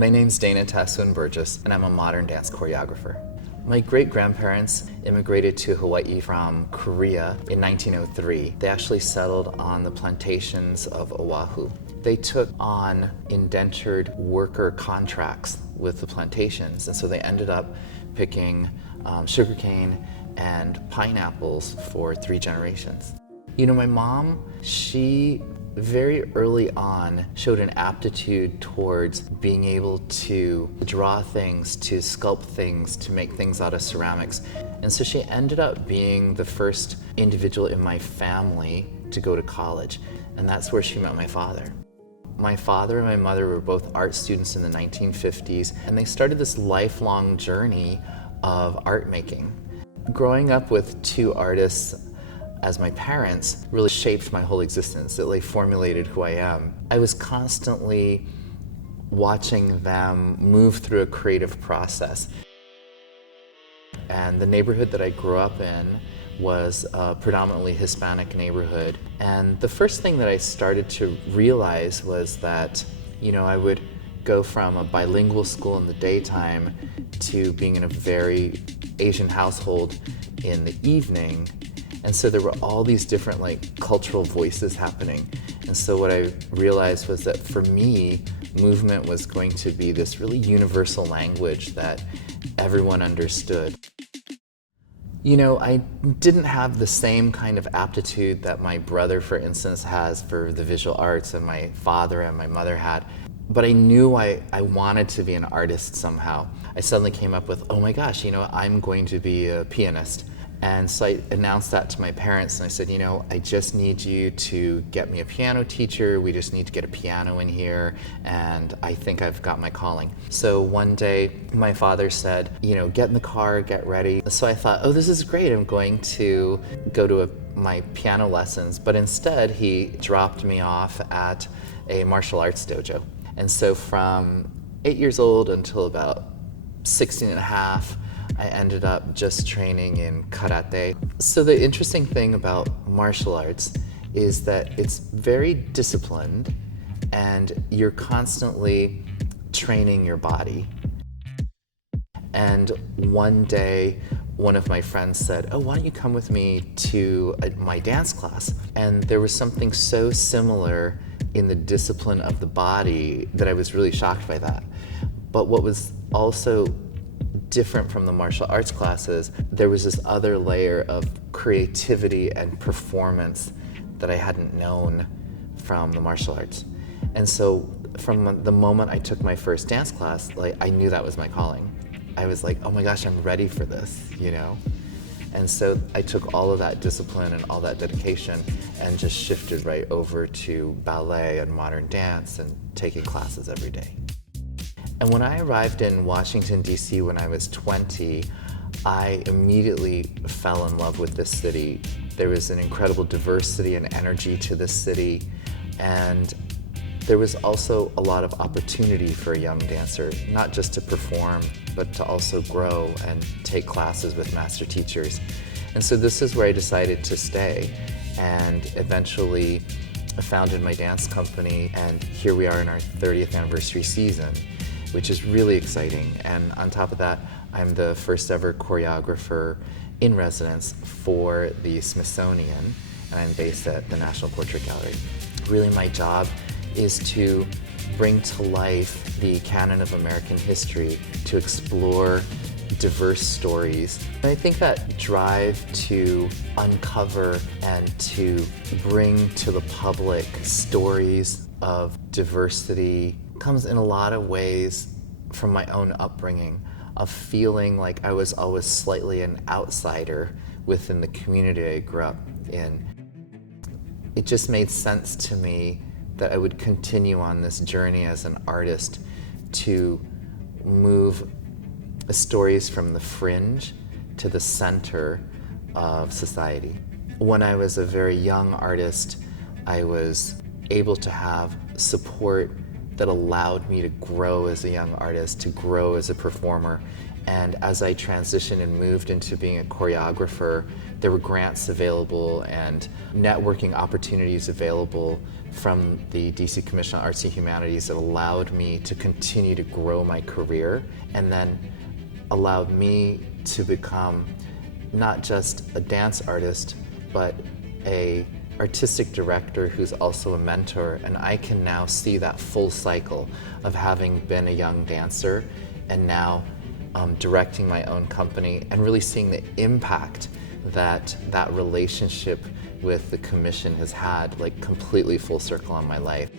My name's Dana Tai Soon Burgess, and I'm a modern dance choreographer. My great-grandparents immigrated to Hawaii from Korea in 1903. They actually settled on the plantations of Oahu. They took on indentured worker contracts with the plantations, and so they ended up picking sugarcane and pineapples for 3 generations. You know, my mom, she very early on showed an aptitude towards being able to draw things, to sculpt things, to make things out of ceramics. And so she ended up being the first individual in my family to go to college. And that's where she met my father. My father and my mother were both art students in the 1950s, and they started this lifelong journey of art making. Growing up with 2 artists as my parents really shaped my whole existence. It like formulated who I am. I was constantly watching them move through a creative process. And the neighborhood that I grew up in was a predominantly Hispanic neighborhood. And the first thing that I started to realize was that, you know, I would go from a bilingual school in the daytime to being in a very Asian household in the evening. And so there were all these different like cultural voices happening. And so what I realized was that for me, movement was going to be this really universal language that everyone understood. You know, I didn't have the same kind of aptitude that my brother, for instance, has for the visual arts, and my father and my mother had. But I knew I wanted to be an artist somehow. I suddenly came up with, oh my gosh, you know, I'm going to be a pianist. And so I announced that to my parents, and I said, you know, I just need you to get me a piano teacher. We just need to get a piano in here, and I think I've got my calling. So one day, my father said, you know, get in the car, get ready. So I thought, oh, this is great. I'm going to go to my piano lessons. But instead, he dropped me off at a martial arts dojo. And so from 8 years old until about 16 and a half, I ended up just training in karate. So the interesting thing about martial arts is that it's very disciplined, and you're constantly training your body. And one day, one of my friends said, oh, why don't you come with me to my dance class? And there was something so similar in the discipline of the body that I was really shocked by that. But what was also different from the martial arts classes, there was this other layer of creativity and performance that I hadn't known from the martial arts. And so from the moment I took my first dance class, like, I knew that was my calling. I was like, oh my gosh, I'm ready for this, you know? And so I took all of that discipline and all that dedication and just shifted right over to ballet and modern dance and taking classes every day. And when I arrived in Washington, D.C. when I was 20, I immediately fell in love with this city. There was an incredible diversity and energy to this city, and there was also a lot of opportunity for a young dancer, not just to perform, but to also grow and take classes with master teachers. And so this is where I decided to stay, and eventually founded my dance company, and here we are in our 30th anniversary season, which is really exciting. And on top of that, I'm the first ever choreographer in residence for the Smithsonian, and I'm based at the National Portrait Gallery. Really, my job is to bring to life the canon of American history, to explore diverse stories. And I think that drive to uncover and to bring to the public stories of diversity comes in a lot of ways from my own upbringing, of feeling like I was always slightly an outsider within the community I grew up in. It just made sense to me that I would continue on this journey as an artist to move stories from the fringe to the center of society. When I was a very young artist, I was able to have support that allowed me to grow as a young artist, to grow as a performer. And as I transitioned and moved into being a choreographer, there were grants available and networking opportunities available from the DC Commission on Arts and Humanities that allowed me to continue to grow my career, and then allowed me to become not just a dance artist, but a artistic director who's also a mentor. And I can now see that full cycle of having been a young dancer and now directing my own company, and really seeing the impact that that relationship with the commission has had, like completely full circle on my life.